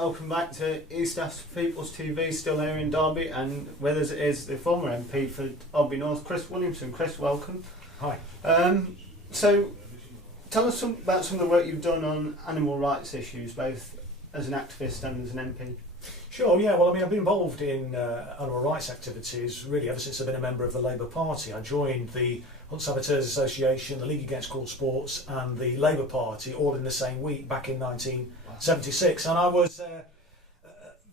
Welcome back to East Africa People's TV, still here in Derby, and with us is the former MP for Derby North, Chris Williamson. Chris, welcome. Hi. So, tell us about some of the work you've done on animal rights issues, both as an activist and as an MP. Sure, yeah, well, I mean, I've been involved in animal rights activities really ever since I've been a member of the Labour Party. I joined the Huntsman Saboteurs Association, the League Against Cruel Sports and the Labour Party all in the same week back in 1976, and I was a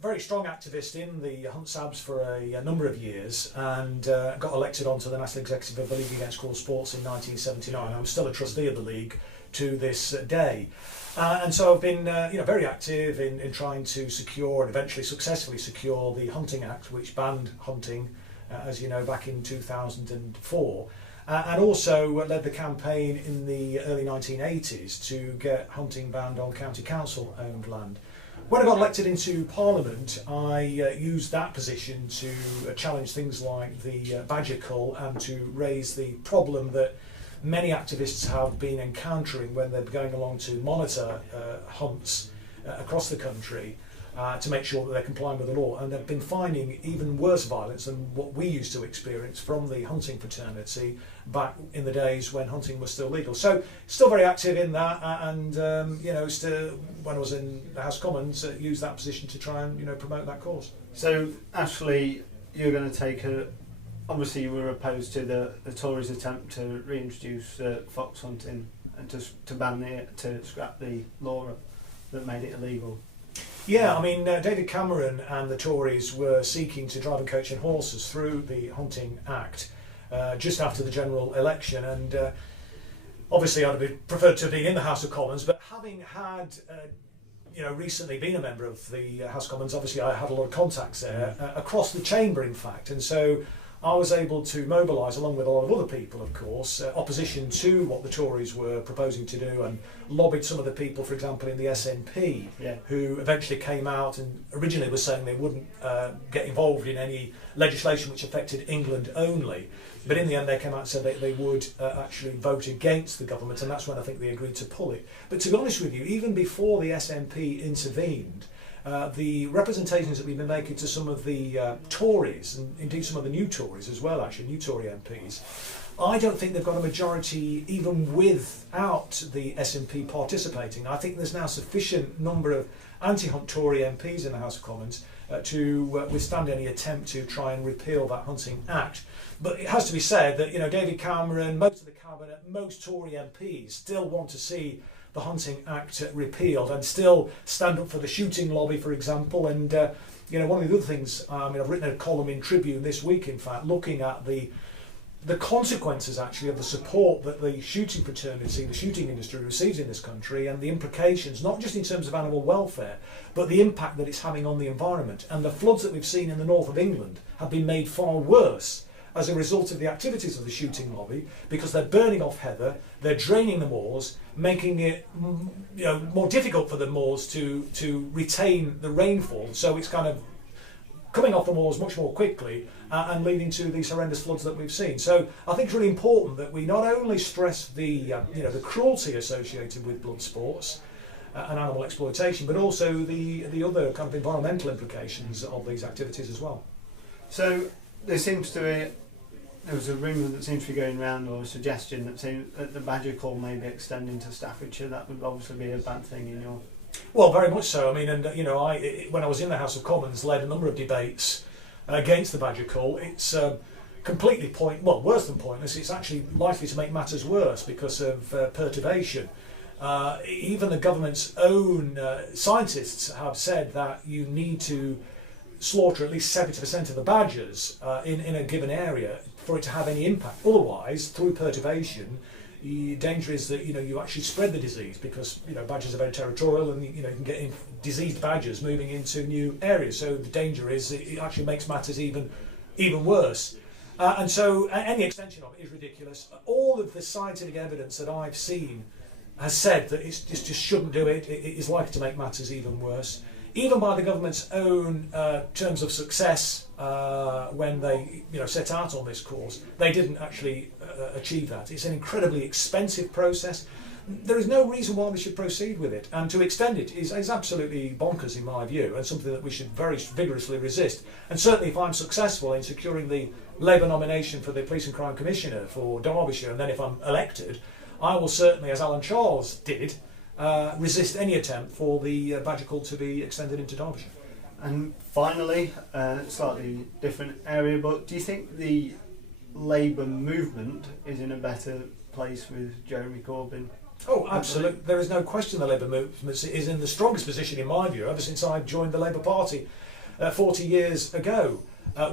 very strong activist in the Hunt Sabs for a number of years, and got elected onto the National Executive of the League Against Cruel Sports in 1979. I'm still a trustee of the League to this day. And so I've been very active in trying to secure and eventually successfully secure the Hunting Act, which banned hunting, as you know, back in 2004. And also led the campaign in the early 1980s to get hunting banned on county council owned land. When I got elected into Parliament, I used that position to challenge things like the badger cull and to raise the problem that many activists have been encountering when they're going along to monitor hunts across the country to make sure that they're complying with the law, and they've been finding even worse violence than what we used to experience from the hunting fraternity back in the days when hunting was still legal. So still very active in that, and still when I was in the House of Commons used that position to try and promote that cause. So actually you're going to take obviously you were opposed to the Tories' attempt to reintroduce fox hunting and to scrap the law that made it illegal. Yeah, I mean, David Cameron and the Tories were seeking to drive and coach in horses through the Hunting Act just after the general election, and obviously I'd have preferred to have been in the House of Commons, but having had recently been a member of the House of Commons, obviously I had a lot of contacts there across the chamber, in fact, and so I was able to mobilise, along with a lot of other people, of course, opposition to what the Tories were proposing to do, and lobbied some of the people, for example, in the SNP, who eventually came out and originally were saying they wouldn't get involved in any legislation which affected England only. But in the end, they came out and said they would actually vote against the government, and that's when I think they agreed to pull it. But to be honest with you, even before the SNP intervened, the representations that we've been making to some of the Tories, and indeed some of the new Tories as well, actually, new Tory MPs, I don't think they've got a majority even without the SNP participating. I think there's now sufficient number of anti-hunt Tory MPs in the House of Commons to withstand any attempt to try and repeal that Hunting Act. But it has to be said that David Cameron, most of the Cabinet, most Tory MPs still want to see the Hunting Act repealed and still stand up for the shooting lobby, for example. And one of the other things, I've written a column in Tribune this week, in fact, looking at the consequences actually of the support that the shooting fraternity, the shooting industry receives in this country, and the implications, not just in terms of animal welfare, but the impact that it's having on the environment. And the floods that we've seen in the north of England have been made far worse as a result of the activities of the shooting lobby, because they're burning off heather, they're draining the moors, making it more difficult for the moors to retain the rainfall. So it's kind of coming off the moors much more quickly and leading to these horrendous floods that we've seen. So I think it's really important that we not only stress the cruelty associated with blood sports and animal exploitation, but also the other kind of environmental implications of these activities as well. So there was a rumour that seems to be going around, or a suggestion that the badger cull may be extending to Staffordshire. That would obviously be a bad thing in your... Well, very much so. I mean, and when I was in the House of Commons, led a number of debates against the badger cull. It's completely worse than pointless. It's actually likely to make matters worse because of perturbation. Even the government's own scientists have said that you need to slaughter at least 70% of the badgers in a given area for it to have any impact. Otherwise, through perturbation, the danger is that you actually spread the disease, because badgers are very territorial, and you can get diseased badgers moving into new areas. So the danger is it actually makes matters even worse. And so any extension of it is ridiculous. All of the scientific evidence that I've seen has said that it just shouldn't do it. It is likely to make matters even worse. Even by the government's own terms of success, when they set out on this course, they didn't actually achieve that. It's an incredibly expensive process. there is no reason why we should proceed with it, and to extend it is absolutely bonkers in my view, and something that we should very vigorously resist. And certainly if I'm successful in securing the Labour nomination for the Police and Crime Commissioner for Derbyshire, and then if I'm elected, I will certainly, as Alan Charles did, resist any attempt for the badger cull to be extended into Derbyshire. And finally, slightly different area, but do you think the Labour movement is in a better place with Jeremy Corbyn? Oh, absolutely. There is no question the Labour movement is in the strongest position, in my view, ever since I joined the Labour Party 40 years ago.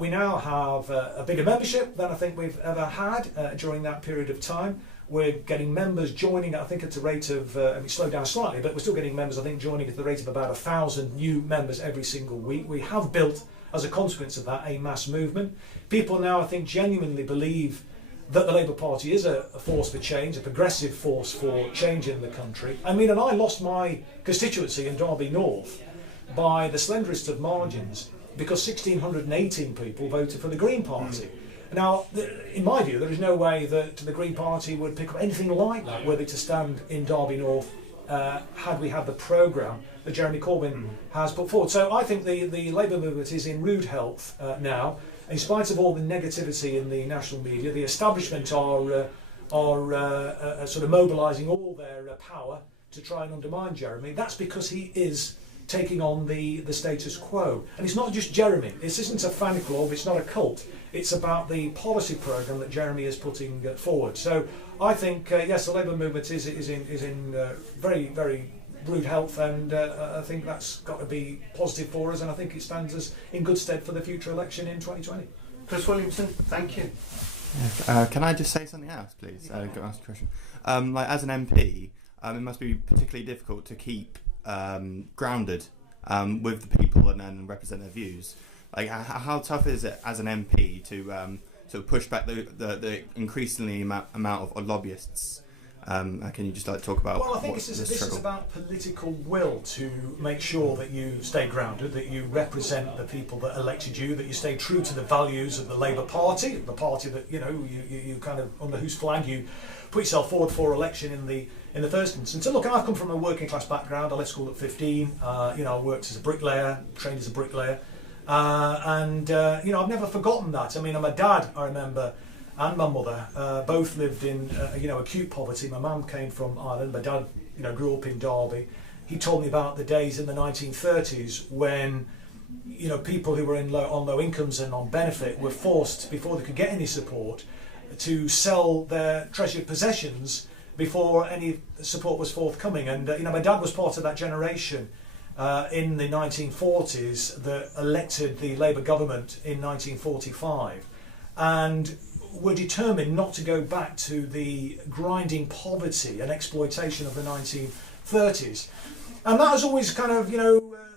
We now have a bigger membership than I think we've ever had during that period of time. We're getting members joining, I think, at a rate of, slowed down slightly, but we're still getting members, I think, joining at the rate of about 1,000 new members every single week. We have built, as a consequence of that, a mass movement. People now, I think, genuinely believe that the Labour Party is a force for change, a progressive force for change in the country. I mean, and I lost my constituency in Derby North by the slenderest of margins because 1,618 people voted for the Green Party. Now, in my view, there is no way that the Green Party would pick up anything like that were they to stand in Derby North had we had the programme that Jeremy Corbyn has put forward. So I think the Labour movement is in rude health now. In spite of all the negativity in the national media, the establishment are sort of mobilising all their power to try and undermine Jeremy. That's because he is taking on the status quo. And it's not just Jeremy. This isn't a fan club, it's not a cult. It's about the policy programme that Jeremy is putting forward. So I think, yes, the Labour movement is in very, very rude health, and I think that's got to be positive for us, and I think it stands us in good stead for the future election in 2020. Chris Williamson, thank you. Can I just say something else, please? Ask a question. Like, as an MP, it must be particularly difficult to keep grounded with the people and represent their views. Like, how tough is it as an MP to sort of push back the increasingly amount of lobbyists? Can you just talk about? Well, I think this is about political will to make sure that you stay grounded, that you represent the people that elected you, that you stay true to the values of the Labour Party, the party that you kind of under whose flag you put yourself forward for election in the first instance. And look, I've come from a working class background. I left school at 15. I worked as a bricklayer, trained as a bricklayer, and I've never forgotten that. I mean, my dad, I remember, and my mother both lived in acute poverty. My mum came from Ireland. My dad grew up in Derby. He told me about the days in the 1930s when people who were on low incomes and on benefit were forced, before they could get any support, to sell their treasured possessions before any support was forthcoming. And my dad was part of that generation in the 1940s that elected the Labour government in 1945, and were determined not to go back to the grinding poverty and exploitation of the 1930s. And that has always kind of,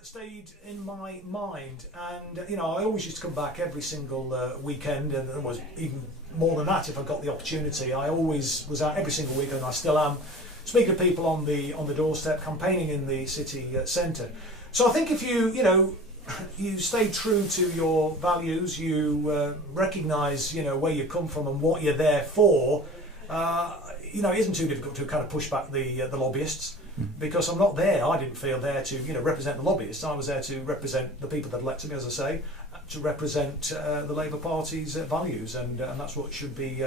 stayed in my mind. And, I always used to come back every single weekend, and it was even more than that if I got the opportunity. I always was out every single weekend, and I still am, speaking to people on the doorstep, campaigning in the city centre. So I think if you stay true to your values, you recognise, where you come from and what you're there for, it isn't too difficult to kind of push back the lobbyists, because I'm not there. I didn't feel there to, represent the lobbyists. I was there to represent the people that elected me, as I say, to represent the Labour Party's values, and that's what should be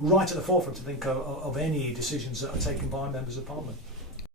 right at the forefront, I think, of any decisions that are taken by members of Parliament.